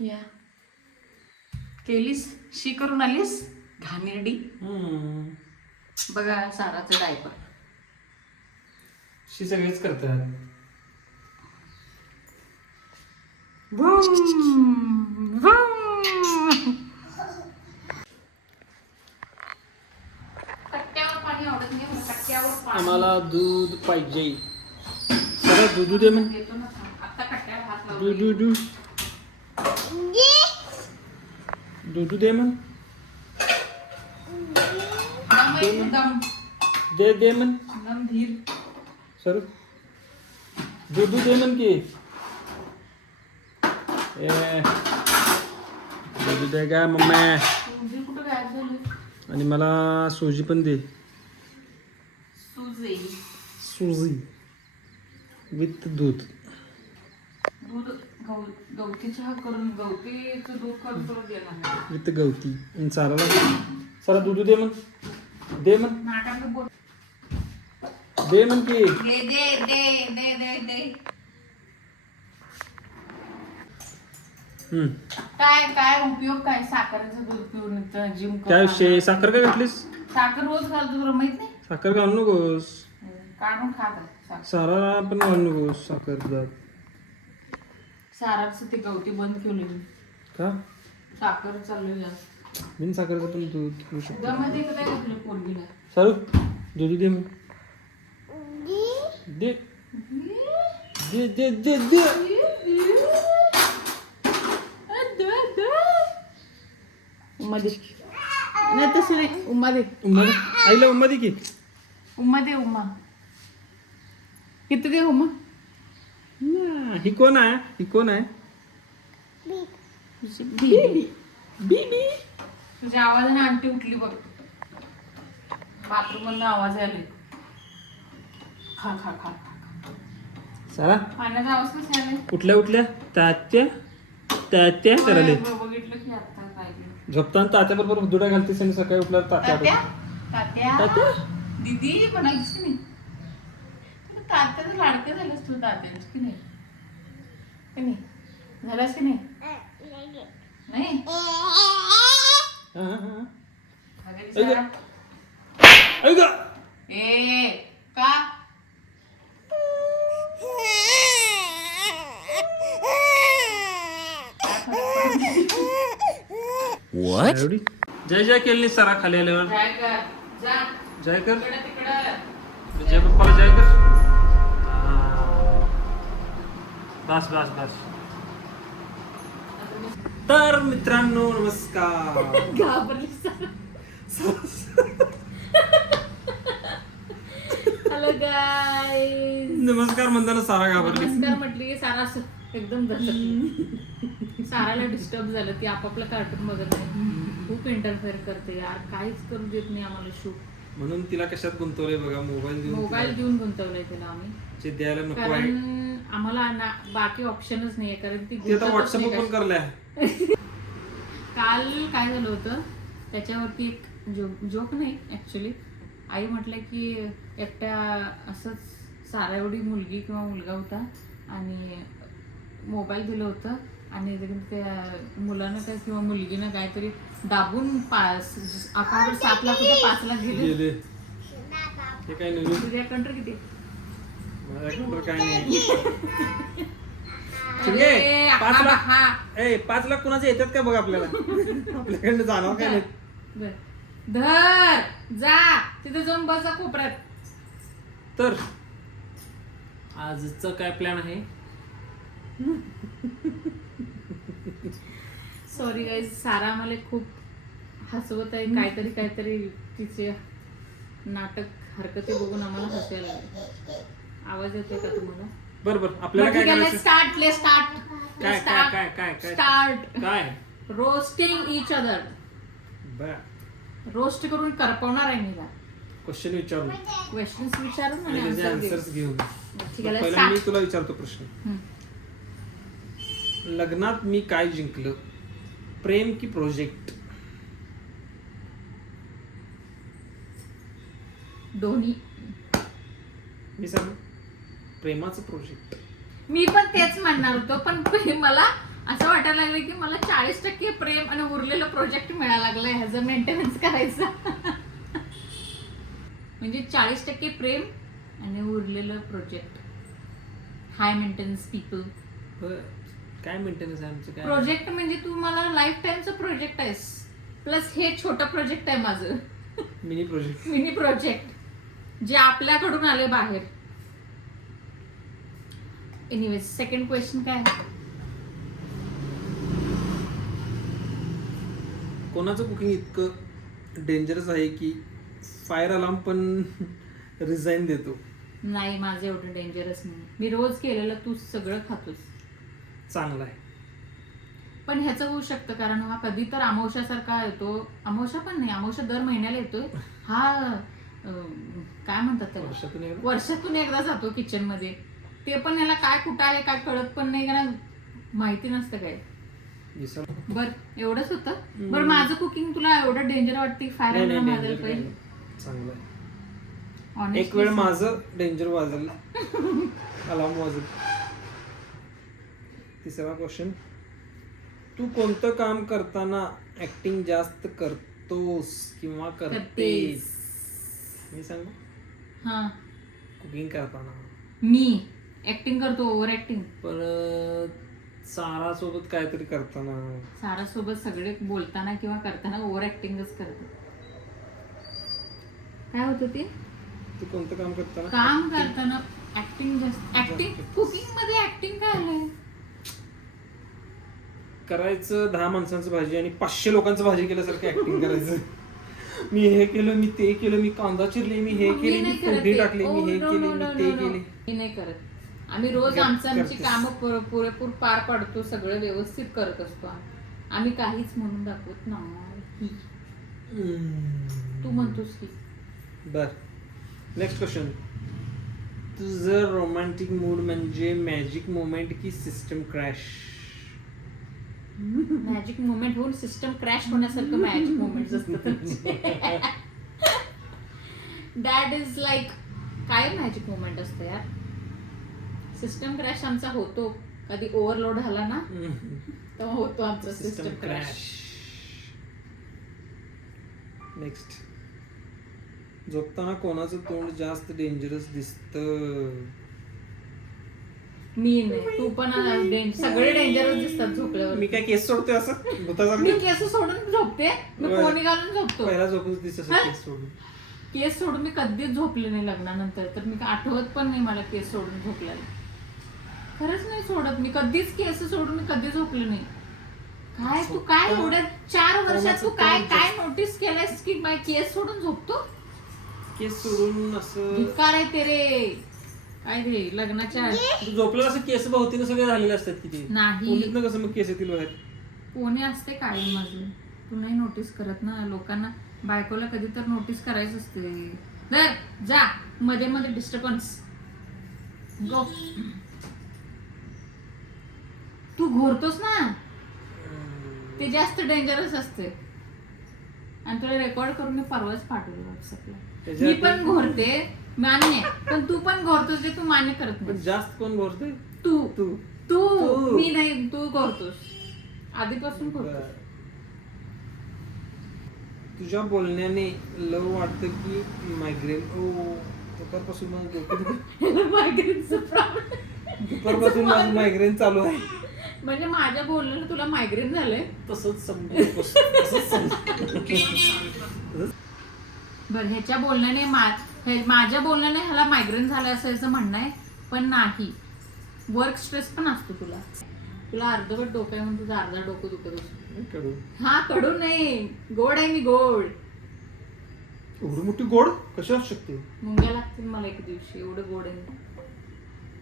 या. केलीस? शी करून आलीस? घाणेरडी. बघा साराचं डायपर शी सगळेच करतात. आम्हाला दूध पाहिजे. दूध दे म्हण देतो ना. थांब. आता कट्ट्यावर हात दूध दूध दूध दे म्हण दम एक दम दे दे म्हण दम धीर सर दूध दे म्हण की ए दूध दे का मम्मी तुझी कुठं गायब झाली आणि मला सोजी पण दे सुजे सुजी विथ दूध दूध गव गवती चहा करून गवतीचं दूध करून करून देणार विथ गवती. आणि सरा दूध दे म्हण. दे म्हण. नाटक बोल दे म्हण की. दे दे दे दे दे दे. हम्म. काय काय उपयोग? काय साखरेचं दूध पिऊन जिम काय साखर काय घातलीस? साखर रोज घालतो तुला माहीत नाही? साखर घालू नकोस. काढून खात साखर. सारा पण घालू नकोस साखर जात. साराचं ते गवती बंद केलं मी. का? साखर चालू जास्त. बिन साखरचं पण दूध पिऊ शकतो. दुधामध्ये काय घातलं पोरगीला? सारू दूध दे मग. दे. दे. दे दे दे उम्मा दे. नाही तसं नाही. उम्मा दे. उम्मा दे. आईला उम्मा दे की. उम्मा दे उम्मा किती दे उम्मा ही कोण आहे? ही कोण आहे? बीबी बीबी तुझ्या आवाजाने आंटी उठली बघ. बाथरूम मधनं आवाज आले खा खा खा खा. सारा? पाण्याचा आवाज कसा आले उठल्या उठल्या. तात्या तात्या करायले. बघितलं की आता काय. झोपताना तात्या बरोबर दुडा घालतेस आणि सकाळी उठल्यावर तात्या तात्या. तात्या? दीदी म्हणालीस की नाही. तात्याचं लाडकं झालंस तू तात्यांच की नाही? नाही? झालंस की नाही? नाही? हा, हा, हा. ए का? एवढी जय जय केली सरा खाली आल्यावर. कर जय कर. तिकडं तिकडं. जय पप्पाला जय कर. बस बस बस. तर मित्रांनो नमस्कार. घाबरली हॅलो गाय नमस्कार म्हणताना सारा घाबरली नमस्कार म्हटली की सारा असं एकदम धरलं साराला डिस्टर्ब झालं ती आपापलं कार्टून बघत नाही खूप इंटरफेअर करते यार. काहीच करू देत नाही आम्हाला शूट म्हणून तिला कशात गुंतवलंय बघा मोबाईल देऊन मोबाईल देऊन गुंतवलंय तिला आम्ही. जे द्यायला नको आहे. कारण आम्हाला ना बाकी ऑप्शनच नाहीये कारण ती ते आता गुंततच व्हॉट्सअप नाही पण करलंय. काल काय झालं होतं त्याच्यावरती एक जोक जोक नाही ॲक्च्युली आई म्हटलं की एकट्या असंच सारा एवढी मुलगी किंवा मुलगा होता आणि मोबाईल दिलं होतं आणि त्या मुलानं काय किंवा मुलगीनं काहीतरी दाबून पाच अकाउंट सात लाख होते पाच लाख गेले? गेले. हे काय नवीन? तुझ्या अकाउंट किती? माझ्याकडं काय नाही. अरे, पाच लाख हा. ए पाच लाख कुणाचे येतात का बघ आपल्याला? आपल्याकडनं जाणार काय नाही बर. धर जा. तिथे जाऊन बसा कोपऱ्यात. तर? आजचं काय प्लॅन आहे? सॉरी गाईज सारा मला खूप हसवत आहे. काहीतरी काहीतरी तिचे नाटक हरकती बघून आम्हाला हसायला लागले. आवाज येतोय का तुम्हाला? बर बर. आपल्याला काय करायचं? स्टार्ट ले स्टार्ट काय काय काय काय काय? स्टार्ट काय रोस्टिंग इच अदर रोस्ट करून करपवणार आहे मी क्वेश्चन विचारू. क्वेश्चन्स विचारून आणि त्याचे. आन्सर्स पहिला मी. तुला विचारतो प्रश्न. लग्नात मी काय जिंकलं? प्रेम की प्रोजेक्ट. दोन्ही. मी सांग? प्रेमाचं प्रोजेक्ट. मी पण तेच म्हणणार होतो पण मला असं वाटायला लागलं की मला चाळीस टक्के प्रेम आणि उरलेलं प्रोजेक्ट मिळायला लागलाय ह्याचं मेंटेनन्स करायचं. म्हणजे चाळीस टक्के प्रेम आणि उरलेलं प्रोजेक्ट. हाय मेंटेनन्स पीपल बरं. काय मेंटेनन्स आहे आमचं? काय? प्रोजेक्ट म्हणजे तू मला लाईफ टाईमचं प्रोजेक्ट आहेस. प्लस हे छोटं प्रोजेक्ट आहे माझं. मिनी प्रोजेक्ट मिनी प्रोजेक्ट जे आपल्याकडून आले बाहेर. एनिवेज सेकंड क्वेश्चन काय? आहे कोणाचं कुकिंग इतकं डेंजरस आहे की फायर अलार्म पण रिझाईन देतो? नाही माझं एवढं डेंजरस नाही मी रोज केलेलं तू सगळं खातोस. चांगला आहे. पण ह्याचं होऊ शकतं कारण हा कधी तर अमावश्यासारखा येतो. अमावस्या पण नाही अमावस्या दर महिन्याला येतोय. हा अं, काय म्हणतात त्याला? वर्षातून एकदा. वर्षातून एकदा जातो किचनमध्ये ते पण याला काय कुठं आहे काय कळत पण नाही कारण माहिती नसतं काय बर एवढंच होतं. बरं माझं कुकिंग तुला एवढं डेंजर वाटते फायर नाही, नाही, माझं danger काही पाहिजे? नाही. चांगलं आहे. Honestly. एक वेळ सांग. माझं डेंजर वाजल अलार्म वाजल तिसरा क्वेश्चन तू कोणतं काम करताना ऍक्टिंग जास्त करतोस किंवा करतेस. मी सांगू? हा. कुकिंग करताना. मी ऍक्टिंग करतो ओव्हर ऍक्टिंग परत सारा सोबत काहीतरी करताना. सारा सोबत सगळे बोलताना किंवा करताना ओव्हर ऍक्टिंगच करतो. काय होतं ते? तू कोणतं काम करताना? काम करताना ऍक्टिंग जास्त ऍक्टिंग कुकिंगमध्ये ऍक्टिंग काय आलंय? करायचं दहा माणसांचं भाजी आणि पाचशे लोकांचं भाजी केल्यासारखं ऍक्टिंग करायचं. मी हे केलं मी ते केलं मी कांदा चिरले मी हे केले मी फोडणी. टाकली Oh, मी हे no, केले मी ते. केले. मी नाही करत. आम्ही रोज आमचं आमची. कामं पुरे- पुरेपूर पार पाडतो सगळं व्यवस्थित करत असतो आम्ही. काहीच म्हणून दाखवत नाही. तू म्हणतोस की. बर. नेक्स्ट क्वेश्चन तुझं रोमॅन्टिक मूड म्हणजे मॅजिक मोमेंट की सिस्टम क्रॅश मॅजिक मुवमेंट होऊन सिस्टम क्रॅश होण्यासारखं मॅजिक मुवमेंट असतं दॅट इज लाईक काय मॅजिक मुवमेंट असतं यार? सिस्टम क्रॅश आमचा होतो. कधी ओव्हरलोड झाला ना तेव्हा होतो आमचा सिस्टम क्रॅश नेक्स्ट झोपताना कोणाचं तोंड जास्त डेंजरस दिसत? मी नाही तू पण डें- सगळे डेंजरस दिसतात झोपल्यावर. मी काय केस सोडतोय असं? मी भूतासारखं केस सोडून झोपते. मी. कोणी घालून झोपतो? पहिला झोपून दिसत? केस सोडून. केस सोडून मी कधीच झोपले नाही लग्नानंतर. तर मी आठवत पण नाही मला केस सोडून झोपल्याला. खरंच नाही सोडत. मी कधीच केस सोडून मी कधी झोपले नाही. काय तू काय एवढ्या चार वर्षात तू कोणाचं काय तोंड काय नोटीस केलंयस की माझे केस सोडून झोपतो? केस सोडून असं धिक्कार आहे ते रे काय रे लग्नाच्या तू झोपलं असं केस भोवतीनं सगळे झालेले असतात किती नाही. कसं मग केस येतील बाहेर? कोणी असते कायम मजले. तू नाही नोटीस करत ना लोकांना बायकोला कधी तर नोटीस करायचं असते. तर जा. मध्ये मध्ये डिस्टर्बन्स गो तू घोरतोस ना ते जास्त डेंजरस असते. आणि तुला रेकॉर्ड करून मी परवाच पाठवलं व्हॉट्सअपला मी पण घोरते. मान्य पण तू पण घोरतोस जे तू मान्य करत पण नाही जास्त कोण भरते तू. तू. तू. तू. मी नाही तू करतोस आधीपासून. तुझ्या बोलण्याने लव वाटतं की मायग्रेन ओ दुपारपासून माझं डोकं दुखत- मायग्रेनचं प्रॉब्लेम दुपारपासून माझं मायग्रेन चालू आहे. म्हणजे माझ्या बोलण्याला तुला मायग्रेन झालंय? तसंच समजू तसंच समजू. बरं ह्याच्या बोलण्याने मा- हे- माझ्या बोलण्याने ह्याला मायग्रेन झालं असं याचं म्हणणं आहे पण नाही. वर्क स्ट्रेस पण असतो तुला. तुला अर्धवट डोकं आहे म्हणून तुझं अर्धा डोकं दुखत असतो. हा कडू नाही. गोड आहे मी गोड. एवढी मोठी गोड? कशी असू शकते? मुंग्या लागतील मला एक दिवशी एवढं गोड आहे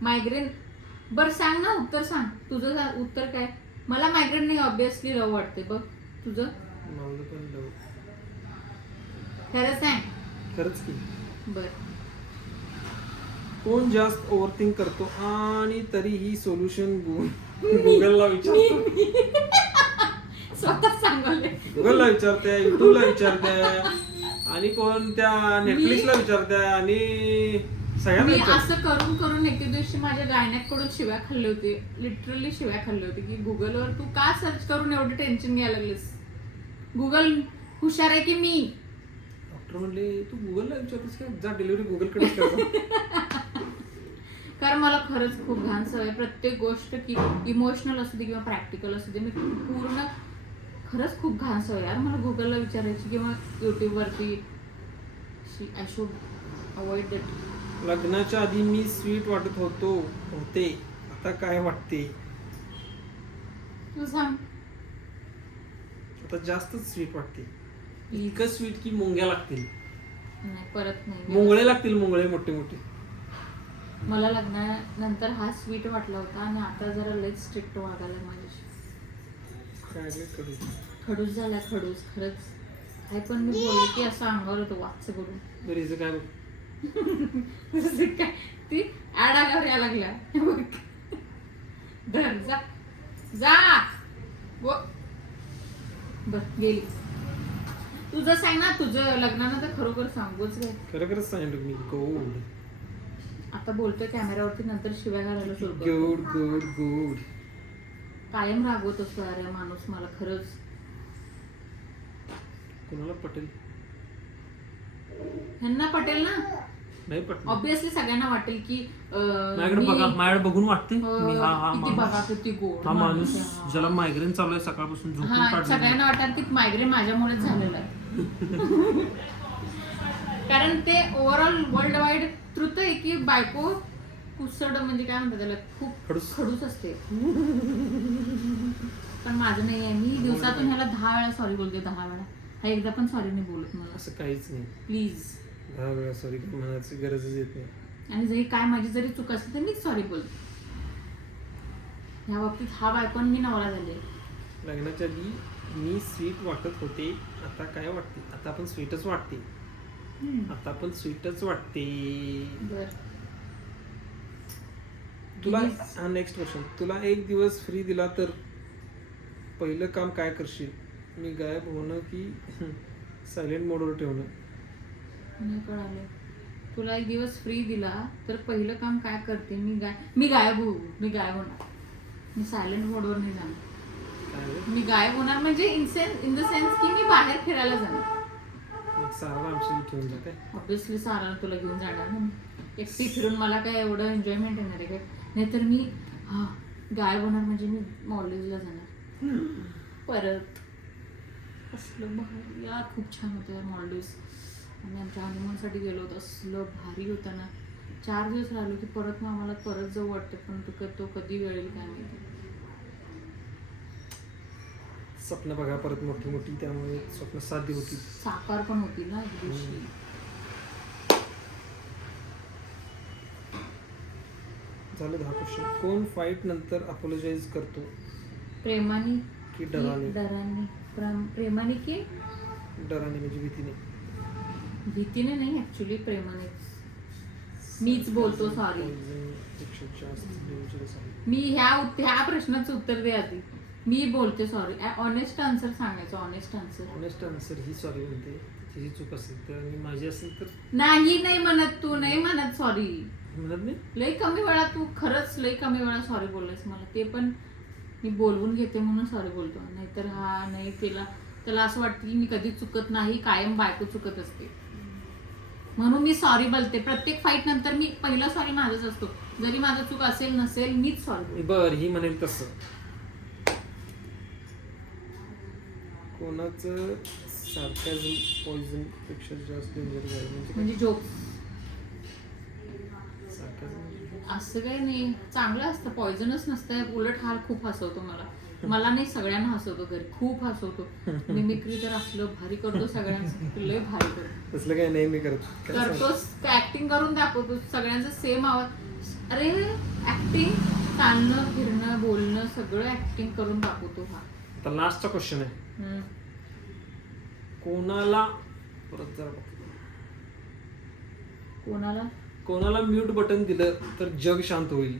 मायग्रेन बरं सांग ना उत्तर सांग. तुझं उत्तर काय? मला मायग्रेन नाही ऑब्विसली लव वाटते बघ. तुझं? मला पण लव खरं सांग. खरंच की. कोण जास्त ओव्हरथिंक करतो आणि तरीही सोल्युशन गुगलला विचारतो. स्वतः सांगले गुगलला विचारते युट्यूबला विचारते आणि कोण त्या नेटफ्लिक्सला विचारते आणि मी. असं करून करून एके दिवशी माझ्या गायण्याकडून शिव्या खाल्ले होते. लिटरली शिव्या खाल्ले होते की गुगलवर तू का सर्च करून एवढं टेन्शन घ्यायला लागलीस? गुगल हुशार आहे की मी? डॉक्टर म्हणले तू गुगलला विचारतेस का जा डिलिव्हरी गुगलकडे कर कारण मला खरंच खूप घाण सवय. प्रत्येक गोष्ट की इमोशनल असू दे किंवा प्रॅक्टिकल असू दे मी पूर्ण खरंच खूप घाण सवय यार मला गुगलला विचारायची किंवा युट्यूबवरती आय शुड अवॉइड दॅट लग्नाच्या आधी मी स्वीट वाटत होतो होते. आता काय वाटते? तू सांग. आता जास्तच स्वीट वाटते. इतकं स्वीट की मुंग्या लागतील. नाही परत नाही. मुंगळे लागतील मुंगळे मोठे मोठे. मला लग्नानंतर हा स्वीट वाटला होता आणि आता जरा लेट स्ट्रिक्ट वागायला माझ्याशी. काय रे कडू खडूस झाला खडूस खरंच. काय पण मी बोलले की असं अंगावर होतं वाच करून. बरं हिचं काय बघ. तसं काय? ती ऍड आल्यावर या लागल्या. हे बघ. धर जा. जा. बर गेली. तुझं सांग ना तुझं लग्नानंतर खरोखर सांगूच काय खरं खरंच सांगितलं मी गोड आता बोलतोय कॅमेऱ्यावरती नंतर शिव्या घालायला सुरू करतो. गोड गोड गोड कायम रागवत असतो अरे माणूस मला खरंच. कोणाला पटेल? ह्यांना पटेल ना? नाही पटेल. ऑब्विसली सगळ्यांना वाटेल की अं, माझ्याकडे मी- बघा माझ्याकडे बघून वाटते अं, मी हा हा किती बघा किती गोड हा माणूस आहे. ज्याला मायग्रेन चालू आहे सकाळपासून झोपून हा काढलेला सगळ्यांना वाटतं की मायग्रेन माझ्यामुळेच झालेलं आहे. कारण ते ओव्हरऑल वर्ल्ड वाईड ट्रुथ आहे की बायको कुसड म्हणजे काय म्हणतात त्याला? खूप खडूस. खडूस असते. पण माझं नाही आहे. मी दिवसातून ह्याला दहा वेळा सॉरी बोलते दहा वेळा. हा एकदा पण सॉरी नाही बोलत मला. असं काहीच नाही. प्लीज दहा वेळा सॉरी म्हणायची गरजच येत नाही. आणि जरी काय माझी जरी चूक असते तर मीच सॉरी बोलते. ह्या बाबतीत हा बायको मी नवरा झाले. लग्नाच्या आधी मी स्वीट वाटत होते. आता काय वाटते? आता पण स्वीटच वाटते. आता पण स्वीटच वाटते. तुला. हा नेक्स्ट क्वेश्चन तुला एक दिवस फ्री दिला तर पहिलं काम काय करशील? मी गायब होणं की सायलेंट मोडवर ठेवणं? तुला एक दिवस फ्री दिला तर पहिलं काम काय करते? मी गाय मी गायब होऊ. मी गायब होणार. मी सायलेंट मोडवर नाही जाणार? मी गायब होणार म्हणजे in sense in the sense की मी बाहेर फिरायला जाणार. मग सारा आमची ठेवून जा काय ऑब्विसली सारा तुला घेऊन जाणार ना मी. एकटी फिरून मला काय एवढं एन्जॉयमेंट येणार आहे काय? नाहीतर मी हा गायब होणार म्हणजे मी मॉलेजला जाणार. परत. असलं भारी. यार खूप छान होतं यार मॉलडीव्स. आम्ही आमच्या हनीमूनसाठी गेलो होतो. असलं भारी होतं ना. चार दिवस राहिलो की परत मग आम्हाला परत जाऊ वाटतं. पण तो क- तो कधी वेळ येईल काय माहिती. स्वप्न बघा परत मोठी मोठी त्यामुळे स्वप्न साध्य होती साकार पण होती ना एक दिवशी. झालं दहा क्वेश्चन कोण फाईट नंतर अपोलोजाइज करतो? प्रेमाने की डराने? डराने? प्रेम- प्रेमाने की? डराने म्हणजे भीतीने. भीतीने नाही ऍक्च्युली प्रेमानेच मीच बोलतो सॉरी एकशे जास्त dangerous आहे. मी ह्या ह्या प्रश्नाचं उत्तर दे आधी. मी बोलते सॉरी ऑनेस्ट आन्सर सांगायचं ऑनेस्ट आन्सर ऑनेस्ट आन्सर ही सॉरी म्हणते. तिची चूक असेल तर आणि माझी असेल तर? नाही नाही म्हणत तू नाही म्हणत सॉरी म्हणत नाही लई कमी वेळा तू खरंच लई कमी वेळा सॉरी बोललास मला. ते पण मी बोलवून घेते म्हणून सॉरी बोलतो. नाहीतर हा नाही तिला त्याला असं वाटतं की मी कधी चुकत नाही कायम बायको चुकत असते. म्हणून मी सॉरी बोलते. प्रत्येक फाईट नंतर मी पहिला सॉरी माझाच असतो. जरी माझं चूक असेल नसेल मीच सॉरी बोलते. बर ही म्हणेल तसं. कोणाचं सारख्याझम पॉइझनपेक्षा जास्त डेंजर आहे? म्हणजे म्हणजे जोक सारख्याझम असं काही नाही. चांगलं असतं. पॉइझनच नसतं. उलट हार खूप हसवतो मला. मला नाही सगळ्यांना हसवतो. घरी खूप हसवतो. मिमिक्री तर असलं भारी करतो सगळ्यांचं. लय भारी करतो. तसलं काही नाही मी करत. काय सांगू? करतोस? ऍक्टिंग करून दाखवतो सगळ्यांचं सेम आवाज. अरे ऍक्टिंग चालणं फिरणं बोलणं सगळं ऍक्टिंग करून दाखवतो हा. आता लास्टचा क्वेश्चन आहे. कोणाला परत जरा बघतो. कोणाला? कोणाला म्यूट बटन दिलं तर जग शांत होईल?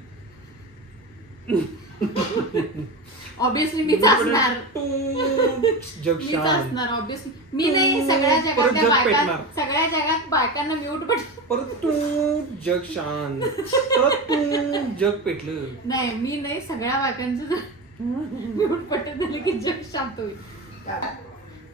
ऑब्विसली मीच असणार. जग मीच शांत. असणार ऑब्विसली मी नाही सगळ्या परत जगातल्या जग बायका पेटणार. सगळ्या जगात बायकांना म्यूट पट परत तू जग शांत. परत तू जग पेटलं. नाही मी नाही सगळ्या बायकांचं म्यूट पटत झालं की जग शांत होईल.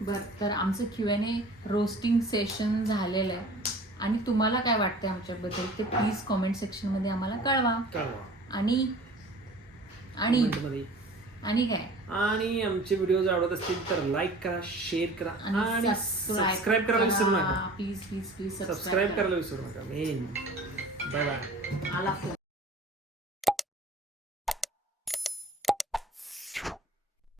बर तर आमचं Q N A roasting session झालेलं आहे. आणि तुम्हाला काय वाटतं आमच्याबद्दल ते प्लीज कॉमेंट सेक्शनमध्ये आम्हाला कळवा. कळवा. आणि आणि. आणि काय? आणि आमचे व्हिडिओ आवडत असतील तर लाईक करा शेअर करा आणि सबस्क्राईब करायला विसरू नका. प्लीज प्लीज प्लीज सबस्क्राईब करायला विसरू नका. मेन बाय बाय आला फोन